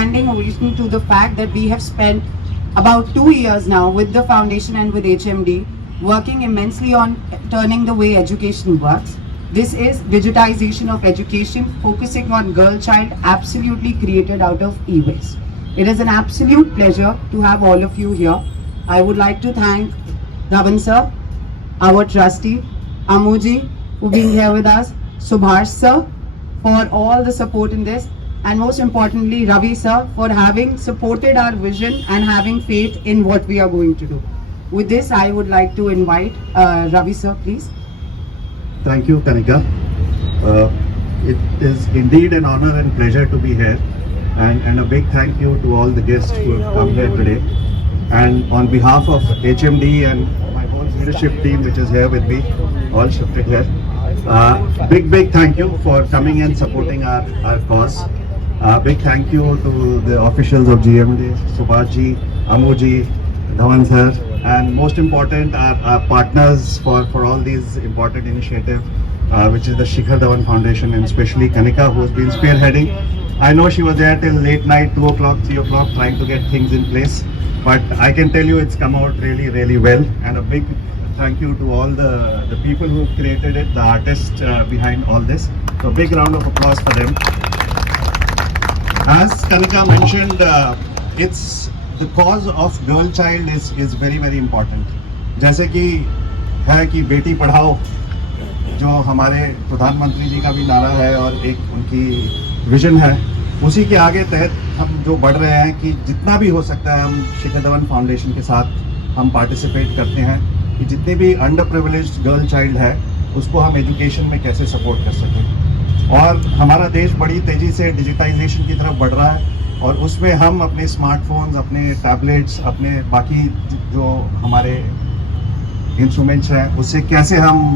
standing ovation to the fact that we have spent about 2 years now with the foundation and with HMD working immensely on turning the way education works. This is digitization of education, focusing on girl child, absolutely created out of e-waste. It is an absolute pleasure to have all of you here. I would like to thank Dhawan sir, our trustee, Amuji, for being here with us, Subhash sir, for all the support in this, and most importantly, Ravi sir, for having supported our vision and having faith in what we are going to do. With this, I would like to invite Ravi sir, please. Thank you, Kanika. It is indeed an honor and pleasure to be here, and a big thank you to all the guests who have come here today. And on behalf of HMD and my whole leadership team, which is here with me, all shifted here, big thank you for coming and supporting our cause. Big thank you to the officials of GMD, Subhaji, Amuji, Dhawan sir, and most important our partners for all these important initiatives, which is the Shikhar Dhawan Foundation, and especially Kanika, who has been spearheading. I know she was there till late night, 2 o'clock, 3 o'clock, trying to get things in place, but I can tell you it's come out really well. And a big thank you to all the people who created it, the artists behind all this. So a big round of applause for them. As Kanika mentioned, it's the cause of girl child is very important. जैसे कि है कि बेटी पढ़ाओ, जो हमारे प्रधानमंत्री जी का भी नारा है और एक उनकी विजन है, उसी के आगे तहत हम जो बढ़ रहे हैं कि जितना भी हो सकता है हम शिखर धवन फाउंडेशन के साथ हम पार्टिसिपेट करते हैं कि जितनी भी अंडर प्रिविलेज्ड गर्ल चाइल्ड है उसको हम एजुकेशन में कैसे सपोर्ट कर सकें। और हमारा देश बड़ी तेज़ी से डिजिटाइजेशन की तरफ बढ़ रहा है और उसमें हम अपने स्मार्टफोन्स, अपने टैबलेट्स, अपने बाकी जो हमारे इंस्ट्रूमेंट्स हैं उससे कैसे हम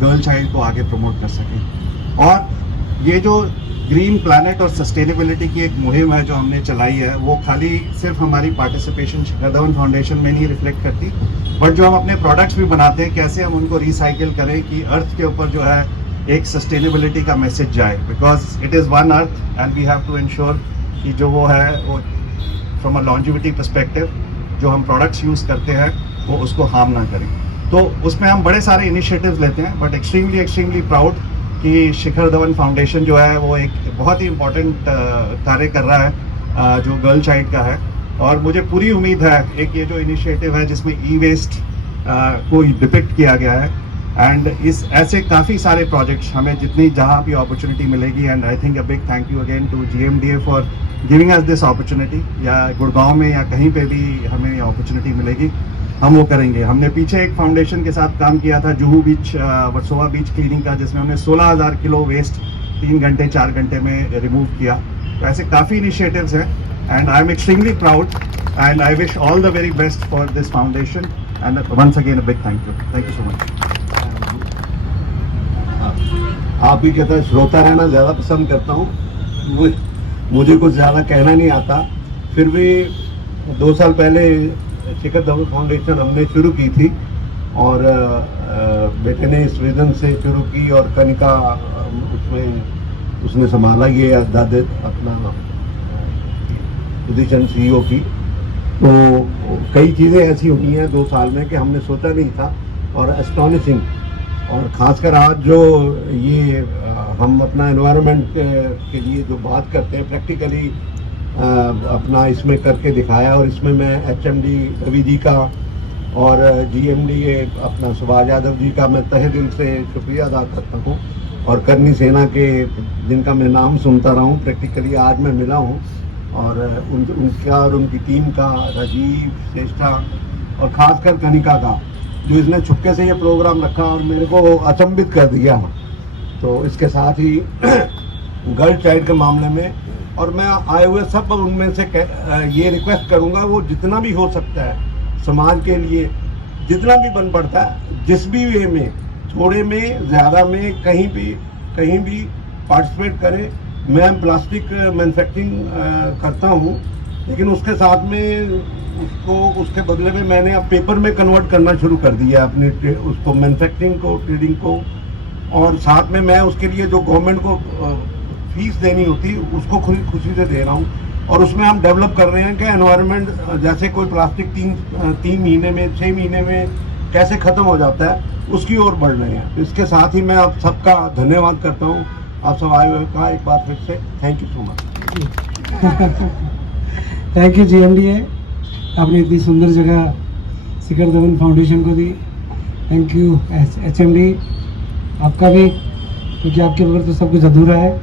गर्ल चाइल्ड को आगे प्रमोट कर सकें। और ये जो ग्रीन प्लैनेट और सस्टेनेबिलिटी की एक मुहिम है जो हमने चलाई है, वो खाली सिर्फ हमारी पार्टिसिपेशन शिखर धवन फाउंडेशन में नहीं रिफ्लेक्ट करती, बट जो हम अपने प्रोडक्ट्स भी बनाते हैं कैसे हम उनको रिसाइकिल करें कि अर्थ के ऊपर जो है एक सस्टेनेबिलिटी का मैसेज जाए, because it is one earth and we have to ensure कि जो वो है वो फ्रॉम अ लॉन्जिविटी पर्सपेक्टिव जो हम प्रोडक्ट्स यूज़ करते हैं वो उसको हार्म ना करें। तो उसमें हम बड़े सारे इनिशिएटिव्स लेते हैं, बट एक्सट्रीमली प्राउड कि शिखर धवन फाउंडेशन जो है वो एक बहुत ही इम्पोर्टेंट कार्य कर रहा है जो गर्ल चाइल्ड का है। और मुझे पूरी उम्मीद है एक ये जो इनिशिएटिव है जिसमें ई वेस्ट को डिपिक्ट किया गया है, एंड इस ऐसे काफ़ी सारे प्रोजेक्ट्स हमें जितनी जहाँ भी अपॉर्चुनिटी मिलेगी, and I think a big thank you again to GMDA for giving us this opportunity, या गुड़गांव में या कहीं पे भी हमें ये अपॉर्चुनिटी मिलेगी हम वो करेंगे। हमने पीछे एक फाउंडेशन के साथ काम किया था जुहू बीच, वर्सोवा बीच क्लीनिंग का, जिसमें हमने 16,000 किलो वेस्ट 3 घंटे 4 घंटे में रिमूव किया। तो ऐसे काफ़ी इनिशिएटिव्स हैं, and I am extremely proud and I wish all the very best for this foundation, and once again a big thank you so much. आप ही कहता है श्रोता रहना ज़्यादा पसंद करता हूँ, मुझे कुछ ज़्यादा कहना नहीं आता। फिर भी 2 साल पहले शिखर धवन फाउंडेशन हमने शुरू की थी और बेटे ने स्वीडन से शुरू की और कनिका उसने संभाला ये दादे अपना पोजीशन CEO की। तो कई चीज़ें ऐसी हुई हैं 2 साल में कि हमने सोचा नहीं था, और एस्टॉनिशिंग। और ख़ासकर आज जो ये हम अपना एनवायरनमेंट के लिए जो बात करते हैं प्रैक्टिकली अपना इसमें करके दिखाया, और इसमें मैं HMD रवि जी का और GMDA अपना सुभाष यादव जी का मैं तहे दिल से शुक्रिया अदा करता हूँ, और करनी सेना के जिनका मैं नाम सुनता रहा हूँ प्रैक्टिकली आज मैं मिला हूँ, और उनका और उनकी टीम का, राजीव श्रेष्ठा और ख़ासकर कनिका का जो इसने छुपके से ये प्रोग्राम रखा और मेरे को अचंभित कर दिया। तो इसके साथ ही गर्ल चाइल्ड के मामले में, और मैं आए हुए सब उनमें से ये रिक्वेस्ट करूँगा वो जितना भी हो सकता है समाज के लिए जितना भी बन पड़ता है, जिस भी वे में, थोड़े में, ज़्यादा में, कहीं भी पार्टिसिपेट करें। मैं प्लास्टिक मैन्युफैक्चरिंग करता हूँ, लेकिन उसके साथ में उसके बदले में मैंने अब पेपर में कन्वर्ट करना शुरू कर दिया अपने उसको, मैन्युफैक्चरिंग को, ट्रेडिंग को, और साथ में मैं उसके लिए जो गवर्नमेंट को फीस देनी होती उसको खुशी से दे रहा हूँ। और उसमें हम डेवलप कर रहे हैं कि एनवायरनमेंट जैसे कोई प्लास्टिक 3 महीने में 6 महीने में कैसे ख़त्म हो जाता है उसकी ओर बढ़ रहे हैं। इसके साथ ही मैं आप सबका धन्यवाद करता हूँ, आप सब आए हुए का एक बार फिर से thank you so much. Thank you GMDA, आपने इतनी सुंदर जगह शिखर धवन फाउंडेशन को दी। थैंक यू HMD आपका भी, क्योंकि आपके बगैर तो सब कुछ अधूरा है।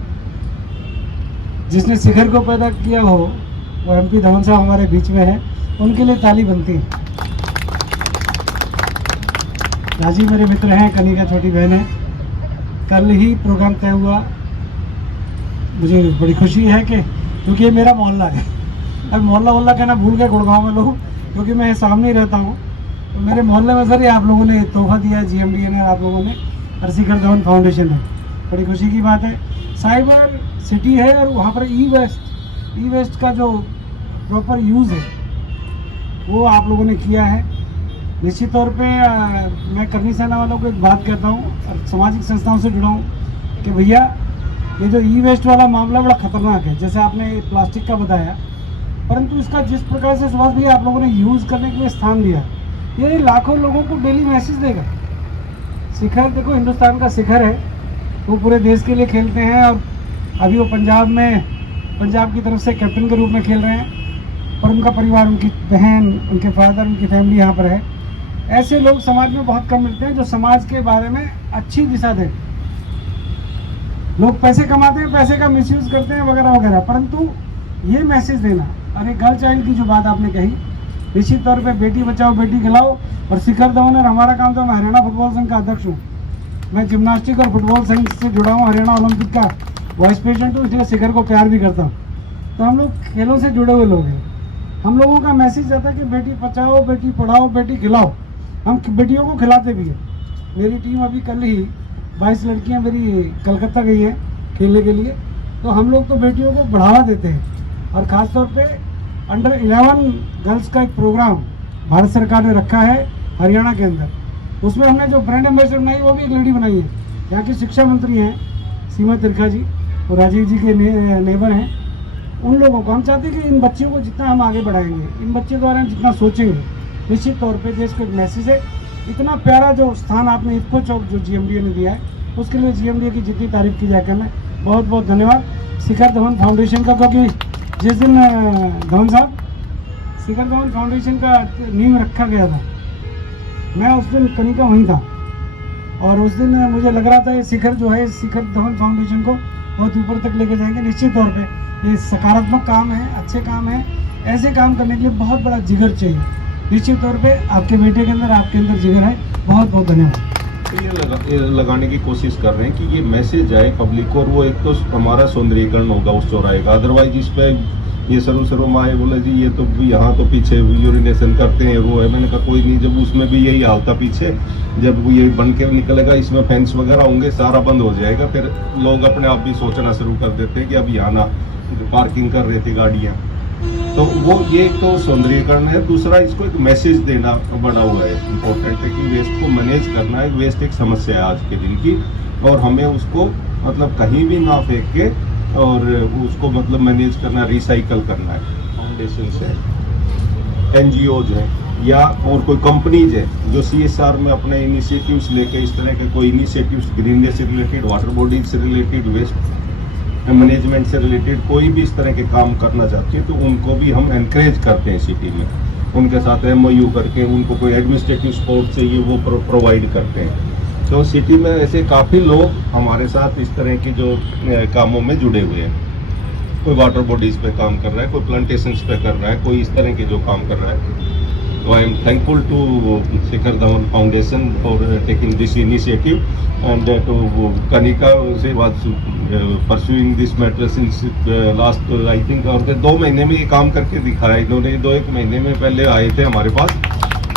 जिसने शिखर को पैदा किया हो वो MP धवन साहब हमारे बीच में है, उनके लिए ताली बनती है। राजीव मेरे मित्र हैं, कनिका छोटी बहन है। कल ही प्रोग्राम तय हुआ, मुझे बड़ी खुशी है कि क्योंकि ये मेरा मोहल्ला है। अब मोहल्ला कहना भूल गए गुड़गांव में लोग, क्योंकि मैं सामने ही रहता हूँ। तो मेरे मोहल्ले में सर ये आप लोगों ने तोहफा दिया है, GMDA ने, आप लोगों ने, और शिखर धवन फाउंडेशन है। बड़ी खुशी की बात है। साइबर सिटी है और वहाँ पर ई वेस्ट का जो प्रॉपर यूज़ है वो आप लोगों ने किया है। निश्चित तौर पे मैं करनी सेना वालों को एक बात कहता हूँ और सामाजिक संस्थाओं से जुड़ा हूँ कि भैया ये जो ई वेस्ट वाला मामला बड़ा खतरनाक है, जैसे आपने प्लास्टिक का बताया, परंतु इसका जिस प्रकार से सुभाष भैया आप लोगों ने यूज़ करने के लिए स्थान दिया, ये लाखों लोगों को डेली मैसेज देगा। शिखर देखो हिंदुस्तान का शिखर है, वो पूरे देश के लिए खेलते हैं और अभी वो पंजाब की तरफ से कैप्टन के रूप में खेल रहे हैं, और उनका परिवार, उनकी बहन, उनके फादर, उनकी फैमिली यहाँ पर है। ऐसे लोग समाज में बहुत कम मिलते हैं जो समाज के बारे में अच्छी दिशा दें। लोग पैसे कमाते हैं, पैसे का मिसयूज करते हैं वगैरह वगैरह, परंतु ये मैसेज देना, अरे गर्ल चाइल्ड की जो बात आपने कही, निश्चित तौर पे बेटी बचाओ बेटी खिलाओ। और शिखर धवन और हमारा काम तो, मैं हरियाणा फुटबॉल संघ का अध्यक्ष हूँ, मैं जिम्नास्टिक और फुटबॉल संघ से जुड़ा हूँ, हरियाणा ओलंपिक का वाइस प्रेसिडेंट हूँ, इसलिए शिखर को प्यार भी करता हूँ। तो हम लोग खेलों से जुड़े हुए लोग हैं। हम लोगों का मैसेज आता है कि बेटी बचाओ बेटी पढ़ाओ बेटी खिलाओ। हम बेटियों को खिलाते भी हैं। मेरी टीम अभी कल ही 22 लड़कियाँ मेरी कलकत्ता गई हैं खेलने के लिए, तो हम लोग तो बेटियों को बढ़ावा देते हैं। और ख़ासतौर पे अंडर 11 गर्ल्स का एक प्रोग्राम भारत सरकार ने रखा है हरियाणा के अंदर। उसमें हमने जो ब्रांड एम्बेसडर बनाई वो भी एक लेडी बनाई है, यहाँ की शिक्षा मंत्री हैं सीमा तिरखा जी, और राजीव जी के नेबर हैं। उन लोगों को हम चाहते हैं कि इन बच्चियों को जितना हम आगे बढ़ाएंगे, इन बच्चों के बारे में जितना सोचेंगे, निश्चित तौर पे देश को एक मैसेज है। इतना प्यारा जो स्थान आपने इफ्को चौक जो GMDA ने दिया है, उसके लिए GMDA की जितनी तारीफ की जाए करना, बहुत बहुत धन्यवाद शिखर धवन फाउंडेशन का। क्योंकि जिस दिन धवन साहब शिखर धवन फाउंडेशन का नींव रखा गया था, मैं उस दिन कनिका वहीं था, और उस दिन मुझे लग रहा था ये शिखर जो है, शिखर धवन फाउंडेशन को बहुत ऊपर तक लेके जाएंगे। निश्चित तौर पे ये सकारात्मक काम है, अच्छे काम है। ऐसे काम करने के लिए बहुत बड़ा जिगर चाहिए। निश्चित तौर पे आपके बेटे के अंदर, आपके अंदर जिगर है। बहुत बहुत धन्यवाद। ये लगाने की कोशिश कर रहे हैं कि ये मैसेज जाए पब्लिक को, और वो एक तो हमारा सौंदर्यीकरण होगा उस चौराहे का। अदरवाइज इस पे ये शुरू में आए बोले जी ये तो यहाँ तो पीछे यूरिनेशन करते हैं वो है। मैंने कहा कोई नहीं, जब उसमें भी यही हाल था पीछे, जब ये बन के निकलेगा, इसमें फेंस वगैरह होंगे, सारा बंद हो जाएगा, फिर लोग अपने आप भी सोचना शुरू कर देते हैं कि अब यहाँ ना पार्किंग कर रही थी गाड़ियाँ। तो वो ये एक तो सौंदर्यीकरण है। दूसरा इसको एक मैसेज देना बड़ा हुआ है, इम्पोर्टेंट है कि वेस्ट को मैनेज करना है। वेस्ट एक समस्या है आज के दिन की, और हमें उसको मतलब कहीं भी ना फेंक के और उसको मतलब मैनेज करना, रिसाइकल करना है। फाउंडेशन है, NGOज हैं, या और कोई कंपनीज है जो CSR में अपने इनिशिएटिव्स लेके इस तरह के कोई इनिशिएटिव्स ग्रीननेस से रिलेटेड, वाटर बॉडीज से रिलेटेड, वेस्ट मैनेजमेंट से रिलेटेड कोई भी इस तरह के काम करना चाहती है, तो उनको भी हम एनकरेज करते हैं सिटी में। उनके साथ MOU करके उनको कोई एडमिनिस्ट्रेटिव सपोर्ट चाहिए वो प्रोवाइड करते हैं। तो सिटी में ऐसे काफ़ी लोग हमारे साथ इस तरह की जो कामों में जुड़े हुए हैं। कोई वाटर बॉडीज़ पे काम कर रहा है, कोई प्लांटेशंस पे कर रहा है, कोई इस तरह के जो काम कर रहा है। So I am thankful to Shikhar Dhawan Foundation for taking this initiative, and to Kanika who was pursuing this matter since last I think और 2 महीने में ये काम करके दिखाया इन्होंने। 2-1 महीने में पहले आए थे हमारे पास,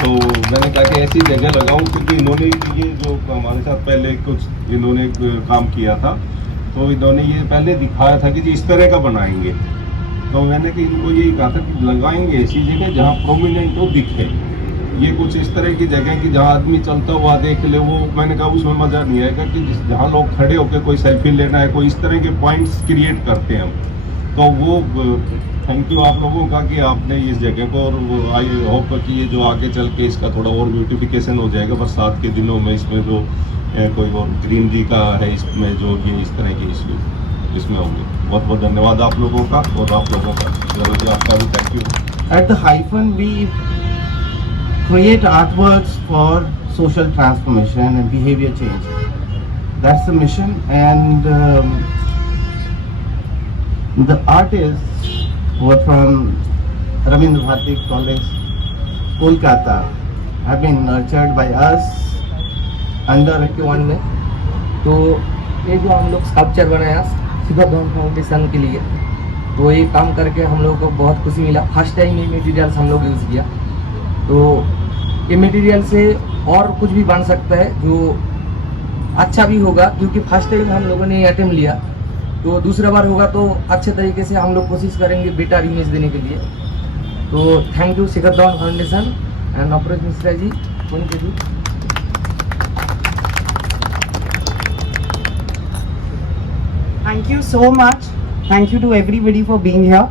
तो मैंने कहा कि ऐसी जगह लगाऊं, क्योंकि इन्होंने ये जो हमारे साथ पहले कुछ इन्होंने काम किया था, तो इन्होंने ये पहले दिखाया था कि जी इस तरह का बनाएंगे। तो मैंने कि इनको यही कहा था कि लगाएंगे ऐसी जगह जहाँ प्रोमिनेंट हो, दिखे। ये कुछ इस तरह की जगह कि जहाँ आदमी चलता हुआ देख ले, वो मैंने कहा उसमें मज़ा नहीं आएगा। कि जहाँ लोग खड़े होकर कोई सेल्फी लेना है, कोई इस तरह के पॉइंट्स क्रिएट करते हैं हम, तो वो थैंक यू आप लोगों का कि आपने इस जगह को, और आई होप कि ये जो आगे चल के इसका थोड़ा और ब्यूटिफिकेशन हो जाएगा बरसात के दिनों में, इसमें जो कोई और ग्रीनरी का है इसमें जो ये इस तरह के इशू इसमें होंगे। बहुत बहुत धन्यवाद आप लोगों का और आप लोगों का जरूर आपका भी thank you. At the Hyphen, we create artworks for social transformation and behavior change. That's the mission, and the artists who are from Rabindra Bharati College, Kolkata, have been nurtured by us under one में। तो ये जो हम लोग sculpture बनाया शिखर Dhawan foundation के लिए, तो ये काम करके हम लोगों को बहुत खुशी मिला। फर्स्ट टाइम ये मटेरियल्स हम लोग यूज़ किया, तो ये मटेरियल से और कुछ भी बन सकता है जो अच्छा भी होगा, क्योंकि फर्स्ट टाइम हम लोगों ने अटेम्प्ट लिया, तो दूसरा बार होगा तो अच्छे तरीके से हम लोग कोशिश करेंगे बेटर इमेज देने के लिए। तो thank you Shikhar Dhawan foundation and Aparaj Mishra ji, उनके भी। Thank you so much. Thank you to everybody for being here.